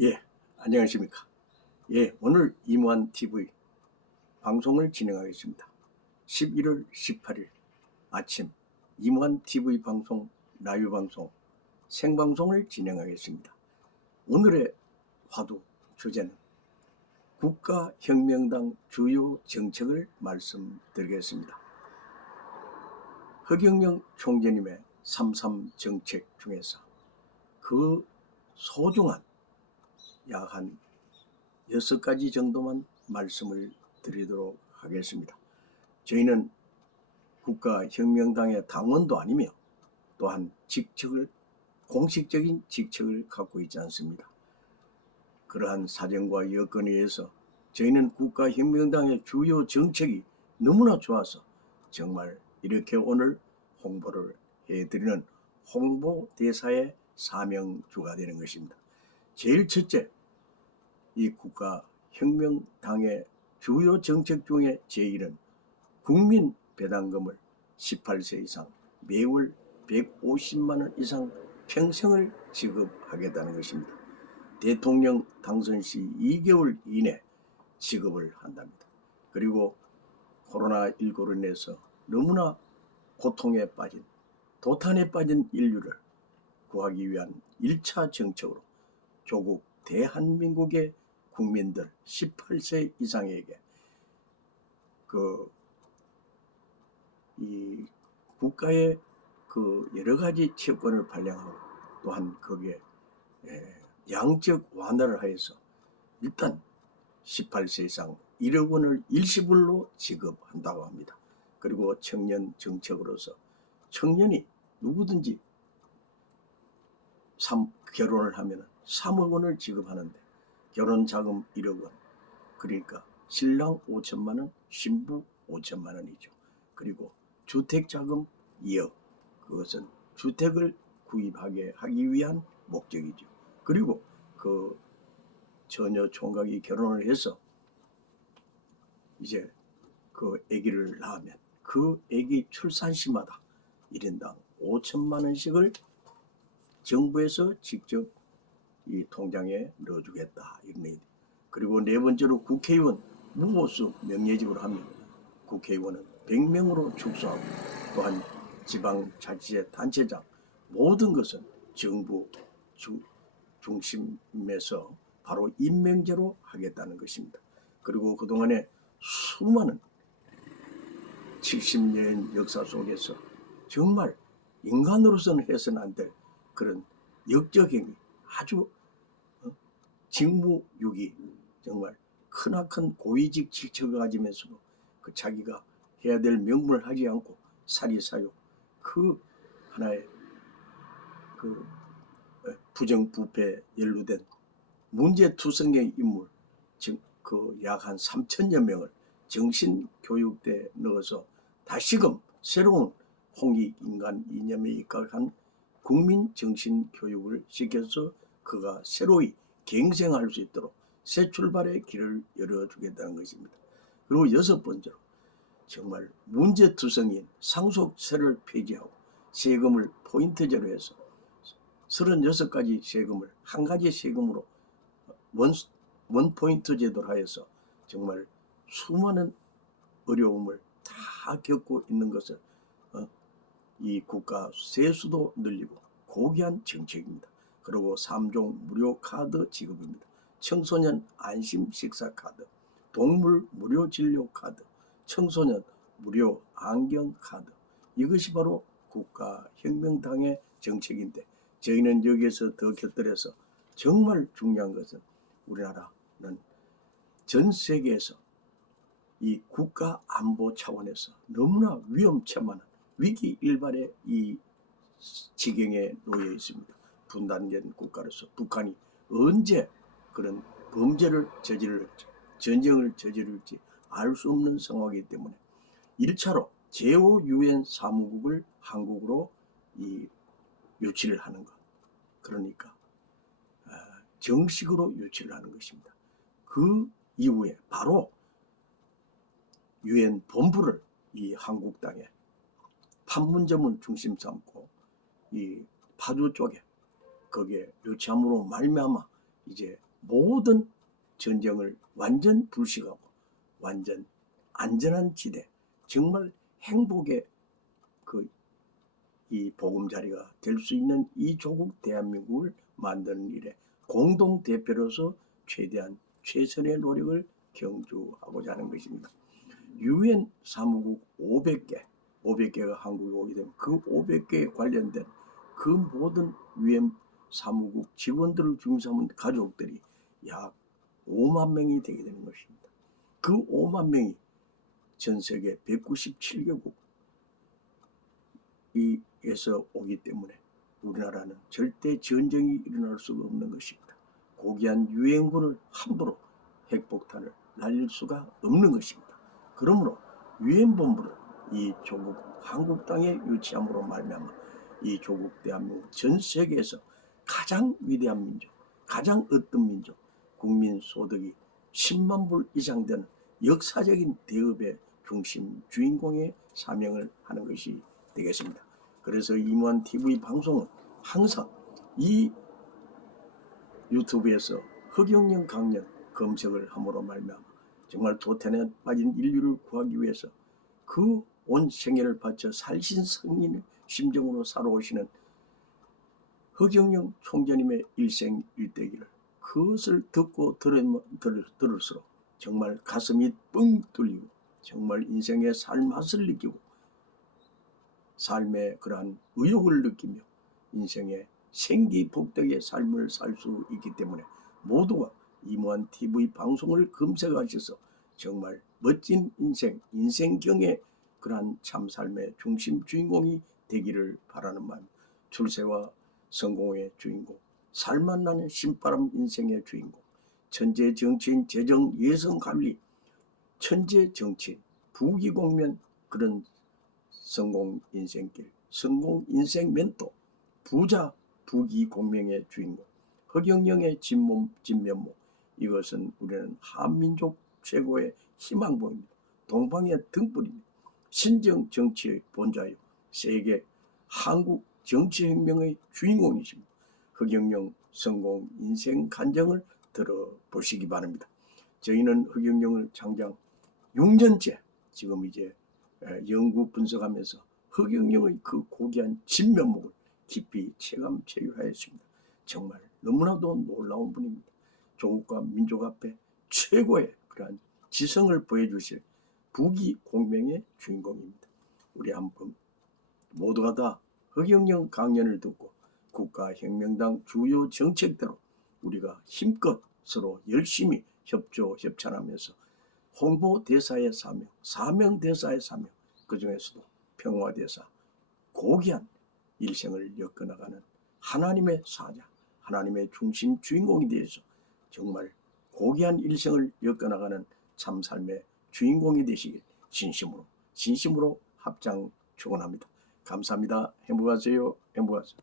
예, 안녕하십니까. 예, 오늘 이무한 TV 방송을 진행하겠습니다. 11월 18일 아침 이무한 TV 방송 라이브 방송 생방송을 진행하겠습니다. 오늘의 화두 주제는 국가혁명당 주요 정책을 말씀드리겠습니다. 허경영 총재님의 3.3 정책 중에서 그 소중한 약 한 6가지 정도만 말씀을 드리도록 하겠습니다. 저희는 국가혁명당의 당원도 아니며 또한 공식적인 직책을 갖고 있지 않습니다. 그러한 사정과 여건에 의해서 저희는 국가혁명당의 주요 정책이 너무나 좋아서 정말 이렇게 오늘 홍보를 해드리는 홍보대사의 사명주가 되는 것입니다. 제일 첫째, 이 국가혁명당의 주요 정책 중에 제1은 국민 배당금을 18세 이상 매월 150만 원 이상 평생을 지급하겠다는 것입니다. 대통령 당선 시 2개월 이내 지급을 한답니다. 그리고 코로나19로 인해서 너무나 고통에 빠진, 도탄에 빠진 인류를 구하기 위한 1차 정책으로 조국 대한민국의 국민들 18세 이상에게 이 국가의 여러 가지 채권을 발행하고 또한 거기에 양적 완화를 하여서 일단 18세 이상 1억 원을 일시불로 지급한다고 합니다. 그리고 청년 정책으로서 청년이 누구든지 결혼을 하면 3억 원을 지급하는데 결혼자금 1억 원, 그러니까 신랑 5천만 원, 신부 5천만 원이죠. 그리고 주택자금 2억, 그것은 주택을 구입하게 하기 위한 목적이죠. 그리고 처녀 총각이 결혼을 해서 이제 아기를 낳으면 그 아기 출산 시마다 1인당 5천만 원씩을 정부에서 직접 이 통장에 넣어주겠다 이런 얘기. 그리고 네 번째로 국회의원 무보수 명예직으로 하면 국회의원은 100명으로 축소하고 또한 지방자치제 단체장 모든 것은 정부 중심에서 바로 임명제로 하겠다는 것입니다. 그리고 그동안에 수많은 70년 역사 속에서 정말 인간으로서는 해서는 안 될 그런 역적행위, 아주 직무유기, 정말 크나큰 고위직 직책을 가지면서도 자기가 해야 될 명분을 하지 않고 사리사욕, 하나의 부정부패에 연루된 문제투성의 인물, 즉 약 한 3천여 명을 정신교육대에 넣어서 다시금 새로운 홍익인간 이념에 입각한 국민정신교육을 시켜서 그가 새로이 갱생할 수 있도록 새 출발의 길을 열어주겠다는 것입니다. 그리고 6번째로 정말 문제투성인 상속세를 폐지하고 세금을 포인트제로 해서 36가지 세금을 한 가지 세금으로 원포인트 제도로 하여서 정말 수많은 어려움을 다 겪고 있는 것을 이 국가 세수도 늘리고 고귀한 정책입니다. 그리고 3종 무료 카드 지급입니다. 청소년 안심 식사 카드, 동물 무료 진료 카드, 청소년 무료 안경 카드, 이것이 바로 국가혁명당의 정책인데 저희는 여기에서 더 곁들여서 정말 중요한 것은 우리나라는 전 세계에서 이 국가 안보 차원에서 너무나 위험천만한 위기 일발의 이 지경에 놓여 있습니다. 분단된 국가로서 북한이 언제 그런 범죄를 저지를지 전쟁을 저지를지 알 수 없는 상황이기 때문에 1차로 제5 유엔 사무국을 한국으로 유치를 하는 것, 그러니까 정식으로 유치를 하는 것입니다. 그 이후에 바로 유엔 본부를 이 한국 땅에 판문점을 중심 삼고 이 파주 쪽에 거기에 유치함으로 말미암아 이제 모든 전쟁을 완전 불식하고 완전 안전한 지대, 정말 행복의 이 보금자리가 될 수 있는 이 조국 대한민국을 만드는 일에 공동 대표로서 최대한 최선의 노력을 경주하고자 하는 것입니다. 유엔 사무국 500개가 한국에 오게 되면 그 500개에 관련된 그 모든 유엔 사무국 직원들을 중심으로 가족들이 약 5만 명이 되게 되는 것입니다. 그 5만 명이 전 세계 197개국 에서 오기 때문에 우리나라는 절대 전쟁이 일어날 수가 없는 것입니다. 고귀한 유엔군을 함부로 핵폭탄을 날릴 수가 없는 것입니다. 그러므로 유엔 본부를 이 조국 한국 땅에 유치함으로 말미암아 이 조국 대한민국 전 세계에서 가장 위대한 민족, 가장 어떤 민족, 국민 소득이 10만 불 이상 되는 역사적인 대업의 중심 주인공의 사명을 하는 것이 되겠습니다. 그래서 이무한 TV 방송은 항상 이 유튜브에서 허경영 강연 검색을 함으로 말미암아 정말 도태에 빠진 인류를 구하기 위해서 그 온 생애를 바쳐 살신성인의 심정으로 살아오시는 허경영 총재님의 일생일대기를 그것을 듣고 들을수록 정말 가슴이 뻥 뚫리고 정말 인생의 살맛을 느끼고 삶의 그러한 의욕을 느끼며 인생의 생기복덕의 삶을 살 수 있기 때문에 모두가 이무한 TV 방송을 검색하셔서 정말 멋진 인생경의 그러한 참 삶의 중심 주인공이 되기를 바라는 마음. 출세와 성공의 주인공, 살맛나는 신바람 인생의 주인공, 천재 정치인 재정 예선 관리, 천재 정치인 부귀공명 그런 성공 인생길, 성공 인생 멘토, 부자 부귀공명의 주인공, 허경영의 진면목, 이것은 우리는 한민족 최고의 희망봉입니다. 동방의 등불입니다. 신정 정치의 본자요, 세계 한국 정치혁명의 주인공이십니다. 허경영 성공 인생 간증을 들어보시기 바랍니다. 저희는 허경영을 장장 6년째 지금 이제 연구 분석하면서 허경영의 그 고귀한 진면목을 깊이 체감 체유하였습니다. 정말 너무나도 놀라운 분입니다. 조국과 민족 앞에 최고의 그러한 지성을 보여주실 부귀공명의 주인공입니다. 우리 한번 모두가 다 허경영 강연을 듣고 국가혁명당 주요 정책대로 우리가 힘껏 서로 열심히 협조협찬하면서 홍보대사의 사명대사의 사명, 그 중에서도 평화대사, 고귀한 일생을 엮어나가는 하나님의 사자, 하나님의 중심 주인공이 되어서 정말 고귀한 일생을 엮어나가는 참삶의 주인공이 되시길 진심으로 합장 축원합니다. 감사합니다. 행복하세요. 행복하세요.